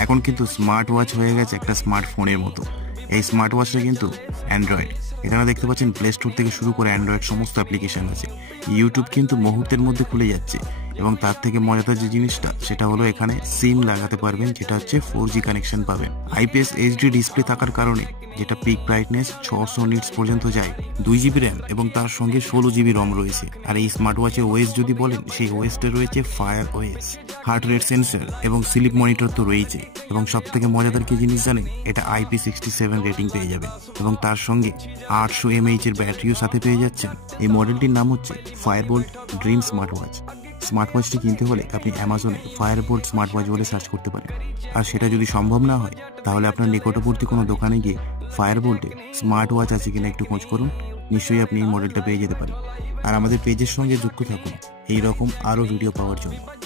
এখন কিন্তু smart watch হয়ে গেছে একটা স্মার্টফোনের মতো। এই স্মার্ট ওয়াচটা কিন্তু অ্যান্ড্রয়েড। এখানে দেখতে পাচ্ছেন প্লে স্টোর থেকে শুরু করে অ্যান্ড্রয়েড সমস্ত অ্যাপ্লিকেশন আছে। ইউটিউব কিন্তু মুহূর্তের মধ্যে খুলে যাচ্ছে। এবং তার থেকে মজাদার যে জিনিসটা সেটা হলো এখানে সিম লাগাতে পারবেন, যেটা হচ্ছে 4G কানেকশন পাবেন। IPS HD ডিসপ্লে থাকার কারণে যেটা পিক ব্রাইটনেস 600 নিটস পর্যন্ত যায়। 2GB র্যাম এবং তার সঙ্গে 16GB রম রয়েছে। আর এই স্মার্ট ওয়াচের ওএস যদি বলেন, সেই ওএসটা রয়েছে fire OS. Heart rate sensor এবং স্লিপ মনিটর তো রয়েছে। এবং সব থেকে মজাদার কি জিনিস জানেন, এটা IP67 রেটিং পেয়ে যাবেন এবং তার সঙ্গে 800 mAh এর ব্যাটারিও সাথে পেয়ে যাচ্ছেন। এই মডেলটির নাম হচ্ছে ফায়ারবোল্ট ড্রিম স্মার্ট ওয়াচ। স্মার্ট ওয়াচটি কিনতে হলে আপনি অ্যামাজনে ফায়ারবোল্ট স্মার্ট ওয়াচ বলে সার্চ করতে পারেন। আর সেটা যদি সম্ভব না হয়, তাহলে আপনার নিকটবর্তী কোনো দোকানে গিয়ে ফায়ারবোল্টের স্মার্ট ওয়াচ আছে কিনা একটু খোঁজ করুন। নিশ্চয়ই আপনি এই মডেলটা পেয়ে যেতে পারেন। আর আমাদের পেজের সঙ্গে যুক্ত থাকুন এই রকম আরও ভিডিও পাওয়ার জন্য।